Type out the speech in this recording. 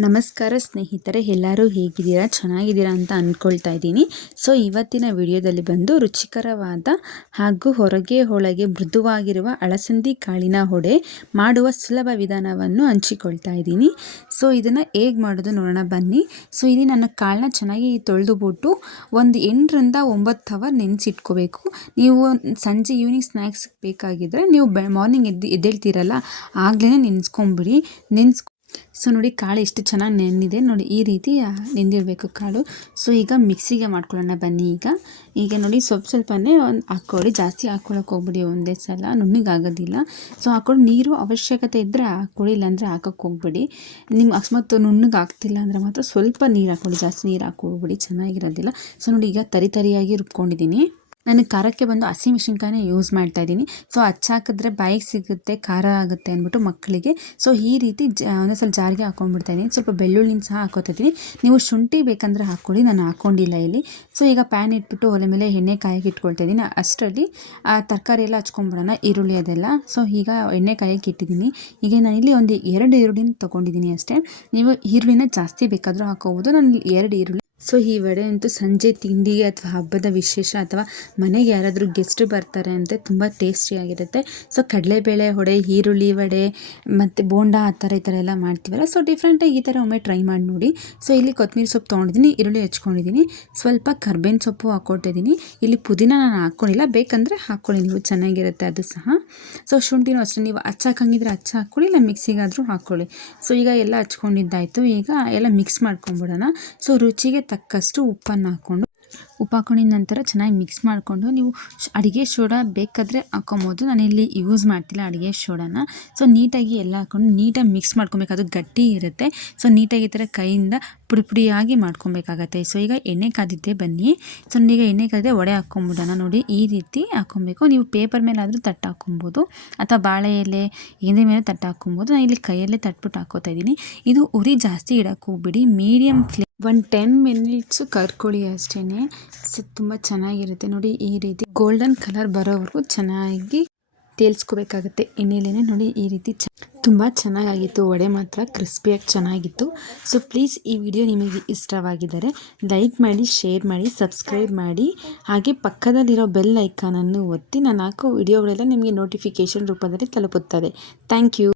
ನಮಸ್ಕಾರ ಸ್ನೇಹಿತರೆ, ಎಲ್ಲರೂ ಹೇಗಿದ್ದೀರಾ? ಚೆನ್ನಾಗಿದ್ದೀರಾ ಅಂತ ಅಂದ್ಕೊಳ್ತಾ ಇದ್ದೀನಿ. ಸೊ ಇವತ್ತಿನ ವಿಡಿಯೋದಲ್ಲಿ ಬಂದು ರುಚಿಕರವಾದ ಹಾಗೂ ಹೊರಗೆ ಒಳಗೆ ಮೃದುವಾಗಿರುವ ಅಳಸಂದಿ ಕಾಳಿನ ವಡೆ ಮಾಡುವ ಸುಲಭ ವಿಧಾನವನ್ನು ಹಂಚಿಕೊಳ್ತಾ ಇದ್ದೀನಿ. ಸೊ ಇದನ್ನು ಹೇಗೆ ಮಾಡೋದು ನೋಡೋಣ ಬನ್ನಿ. ಸೊ ಇಲ್ಲಿ ನನ್ನ ಕಾಳನ್ನ ಚೆನ್ನಾಗಿ ತೊಳೆದುಬಿಟ್ಟು ಒಂದು 8ರಿಂದ 9 ಅವರ್ ನೆನೆಸಿಟ್ಕೋಬೇಕು. ನೀವು ಸಂಜೆ ಈವ್ನಿಂಗ್ ಸ್ನ್ಯಾಕ್ಸ್ ಬೇಕಾಗಿದ್ದರೆ ನೀವು ಮಾರ್ನಿಂಗ್ ಎದ್ದೇಳ್ತೀರಲ್ಲ ಆಗಲೇ ನೆನೆಸ್ಕೊಂಬಿಡಿ. ಸೊ ನೋಡಿ, ಕಾಳು ಎಷ್ಟು ಚೆನ್ನಾಗಿ ನೆನೆದಿದೆ ನೋಡಿ, ಈ ರೀತಿ ನೆಂದಿರಬೇಕು ಕಾಳು. ಸೊ ಈಗ ಮಿಕ್ಸಿಗೆ ಮಾಡ್ಕೊಳ್ಳೋಣ ಬನ್ನಿ. ಈಗ ನೋಡಿ, ಸ್ವಲ್ಪನೇ ಒಂದು ಹಾಕ್ಕೊಳ್ಳಿ, ಜಾಸ್ತಿ ಹಾಕ್ಕೊಳ್ಳೋಕೆ ಹೋಗ್ಬಿಡಿ ಒಂದೇ ಸಲ, ನುಣ್ಣಗಾಗೋದಿಲ್ಲ. ಸೊ ಹಾಕ್ಕೊಂಡು ನೀರು ಅವಶ್ಯಕತೆ ಇದ್ದರೆ ಹಾಕ್ಕೊಳ್ಳಿ, ಇಲ್ಲಾಂದರೆ ಹಾಕೋಕ್ಕೆ ಹೋಗ್ಬಿಡಿ. ನಿಮ್ಗೆ ಅಕಸ್ಮಾತ್ ನುಣ್ಣಗೆ ಆಗ್ತಿಲ್ಲ ಅಂದರೆ ಮಾತ್ರ ಸ್ವಲ್ಪ ನೀರು ಹಾಕ್ಕೊಳ್ಳಿ, ಜಾಸ್ತಿ ನೀರು ಹಾಕ್ಕೊಳ್ಬಿಡಿ, ಚೆನ್ನಾಗಿರೋದಿಲ್ಲ. ಸೊ ನೋಡಿ, ಈಗ ತರಿಯಾಗಿ ರುಬ್ಕೊಂಡಿದ್ದೀನಿ. ನಾನು ಖಾರಕ್ಕೆ ಬಂದು ಹಸಿಮೆಣಸಿನ್ಕಾಯಿನೇ ಯೂಸ್ ಮಾಡ್ತಾ ಇದ್ದೀನಿ. ಸೊ ಹಚ್ಚಾಕಿದ್ರೆ ಬಾಯಿಗೆ ಸಿಗುತ್ತೆ, ಖಾರ ಆಗುತ್ತೆ ಅಂದ್ಬಿಟ್ಟು ಮಕ್ಕಳಿಗೆ. ಸೊ ಈ ರೀತಿ ಒಂದೇ ಸ್ವಲ್ಪ ಜಾರಿಗೆ ಹಾಕೊಂಡ್ಬಿಡ್ತಾ ಇದ್ದೀನಿ. ಸ್ವಲ್ಪ ಬೆಳ್ಳುಳ್ಳಿನ ಸಹ ಹಾಕೋತಾ ಇದ್ದೀನಿ. ನೀವು ಶುಂಠಿ ಬೇಕಂದರೆ ಹಾಕ್ಕೊಳ್ಳಿ, ನಾನು ಹಾಕ್ಕೊಂಡಿಲ್ಲ ಇಲ್ಲಿ. ಸೊ ಈಗ ಪ್ಯಾನ್ ಇಟ್ಬಿಟ್ಟು ಒಲೆ ಮೇಲೆ ಎಣ್ಣೆ ಕಾಯಿಗೆ ಇಟ್ಕೊಳ್ತಾ ಇದ್ದೀನಿ. ಅಷ್ಟರಲ್ಲಿ ತರಕಾರಿ ಎಲ್ಲ ಹಚ್ಕೊಂಡ್ಬಿಡೋಣ, ಈರುಳ್ಳಿ ಅದೆಲ್ಲ. ಸೊ ಈಗ ಎಣ್ಣೆ ಕಾಯಿಗೆ ಇಟ್ಟಿದ್ದೀನಿ. ಈಗ ನಾನಿಲ್ಲಿ ಒಂದು 2 ಈರುಳ್ಳಿನ ತೊಗೊಂಡಿದ್ದೀನಿ ಅಷ್ಟೇ. ನೀವು ಈರುಳ್ಳಿನ ಜಾಸ್ತಿ ಬೇಕಾದರೂ ಹಾಕೋಬೋದು, ನಾನು 2 ಈರುಳ್ಳಿ. ಸೊ ಈ ವಡೆ ಅಂತೂ ಸಂಜೆ ತಿಂಡಿಗೆ ಅಥವಾ ಹಬ್ಬದ ವಿಶೇಷ ಅಥವಾ ಮನೆಗೆ ಯಾರಾದರೂ ಗೆಸ್ಟ್ ಬರ್ತಾರೆ ಅಂದರೆ ತುಂಬ ಟೇಸ್ಟಿಯಾಗಿರುತ್ತೆ. ಸೊ ಕಡಲೆಬೇಳೆ ವಡೆ, ಈರುಳ್ಳಿ ವಡೆ ಮತ್ತು ಬೋಂಡ ಈ ಥರ ಎಲ್ಲ ಮಾಡ್ತೀವಲ್ಲ, ಸೊ ಡಿಫ್ರೆಂಟಾಗಿ ಈ ಥರ ಒಮ್ಮೆ ಟ್ರೈ ಮಾಡಿ ನೋಡಿ. ಸೊ ಇಲ್ಲಿ ಕೊತ್ತಂಬರಿ ಸೊಪ್ಪು ತೊಗೊಂಡಿದ್ದೀನಿ, ಈರುಳ್ಳಿ ಹೆಚ್ಕೊಂಡಿದ್ದೀನಿ, ಸ್ವಲ್ಪ ಕರ್ಬೇವಿನ ಸೊಪ್ಪು ಹಾಕ್ಕೊಟ್ಟಿದ್ದೀನಿ. ಇಲ್ಲಿ ಪುದೀನ ನಾನು ಹಾಕ್ಕೊಂಡಿಲ್ಲ, ಬೇಕಂದರೆ ಹಾಕ್ಕೊಳ್ಳಿ ನೀವು, ಚೆನ್ನಾಗಿರುತ್ತೆ ಅದು ಸಹ. ಸೊ ಶುಂಠಿನೂ ಅಷ್ಟೇ, ನೀವು ಹಚ್ಚಾಕಂಗಿದ್ರೆ ಹಾಕ್ಕೊಳ್ಳಿ, ಇಲ್ಲ ಮಿಕ್ಸಿಗಾದರೂ ಹಾಕ್ಕೊಳ್ಳಿ. ಸೊ ಈಗ ಎಲ್ಲ ಹಚ್ಕೊಂಡಿದ್ದಾಯಿತು. ಈಗ ಎಲ್ಲ ಮಿಕ್ಸ್ ಮಾಡ್ಕೊಂಬಿಡೋಣ. ಸೊ ರುಚಿಗೆ ತಕ್ಕಷ್ಟು ಉಪ್ಪನ್ನು ಹಾಕ್ಕೊಂಡಿದ ನಂತರ ಚೆನ್ನಾಗಿ ಮಿಕ್ಸ್ ಮಾಡಿಕೊಂಡು, ನೀವು ಅಡುಗೆ ಸೋಡಾ ಬೇಕಾದರೆ ಹಾಕ್ಕೊಬೋದು. ನಾನಿಲ್ಲಿ ಯೂಸ್ ಮಾಡ್ತಿಲ್ಲ ಅಡುಗೆ ಸೋಡಾನ. ಸೊ ನೀಟಾಗಿ ಎಲ್ಲ ಹಾಕ್ಕೊಂಡು ನೀಟಾಗಿ ಮಿಕ್ಸ್ ಮಾಡ್ಕೊಬೇಕು, ಅದು ಗಟ್ಟಿ ಇರುತ್ತೆ. ಸೊ ನೀಟಾಗಿ ಈ ಥರ ಕೈಯಿಂದ ಪುಡಿಯಾಗಿ ಮಾಡ್ಕೊಬೇಕಾಗತ್ತೆ. ಸೊ ಈಗ ಎಣ್ಣೆ ಕಾದಿದ್ದೆ ಬನ್ನಿ. ಸೊ ಈಗ ಎಣ್ಣೆ ಕಾದಿದ್ದೆ, ವಡೆ ಹಾಕ್ಕೊಂಬಿಡೋಣ. ನೋಡಿ ಈ ರೀತಿ ಹಾಕ್ಕೊಬೇಕು. ನೀವು ಪೇಪರ್ ಮೇಲೆ ಆದರೂ ತಟ್ಟು ಹಾಕ್ಕೊಬೋದು, ಅಥವಾ ಬಾಳೆ ಎಲೆ ಏನೇ ಮೇಲೆ ತಟ್ಟು ಹಾಕ್ಕೊಬೋದು. ನಾನು ಇಲ್ಲಿ ಕೈಯಲ್ಲೇ ತಟ್ಬಿಟ್ಟು ಹಾಕ್ಕೋತಾ ಇದ್ದೀನಿ. ಇದು ಉರಿ ಜಾಸ್ತಿ ಇಡಕ್ಕೆ ಹೋಗ್ಬಿಡಿ, ಮೀಡಿಯಮ್ ಫ್ಲೇಮ್ ಒಂದು 10 ಮಿನಿಟ್ಸು ಕರ್ಕೊಳ್ಳಿ ಅಷ್ಟೇ. ಸೊ ತುಂಬ ಚೆನ್ನಾಗಿರುತ್ತೆ ನೋಡಿ, ಈ ರೀತಿ ಗೋಲ್ಡನ್ ಕಲರ್ ಬರೋವರೆಗೂ ಚೆನ್ನಾಗಿ ತೇಲ್ಸ್ಕೋಬೇಕಾಗತ್ತೆ ಎಣ್ಣೆಲೇನೆ. ನೋಡಿ ಈ ರೀತಿ ತುಂಬ ಚೆನ್ನಾಗಿತ್ತು ವಡೆ, ಮಾತ್ರ ಕ್ರಿಸ್ಪಿಯಾಗಿ ಚೆನ್ನಾಗಿತ್ತು. ಸೊ ಪ್ಲೀಸ್ ಈ ವಿಡಿಯೋ ನಿಮಗೆ ಇಷ್ಟವಾಗಿದ್ದರೆ ಲೈಕ್ ಮಾಡಿ, ಶೇರ್ ಮಾಡಿ, ಸಬ್ಸ್ಕ್ರೈಬ್ ಮಾಡಿ, ಹಾಗೆ ಪಕ್ಕದಲ್ಲಿರೋ ಬೆಲ್ ಐಕಾನನ್ನು ಒತ್ತಿ. ನಾನು ಹಾಕೋ ವಿಡಿಯೋಗಳೆಲ್ಲ ನಿಮಗೆ ನೋಟಿಫಿಕೇಷನ್ ರೂಪದಲ್ಲಿ ತಲುಪುತ್ತದೆ. Thank you.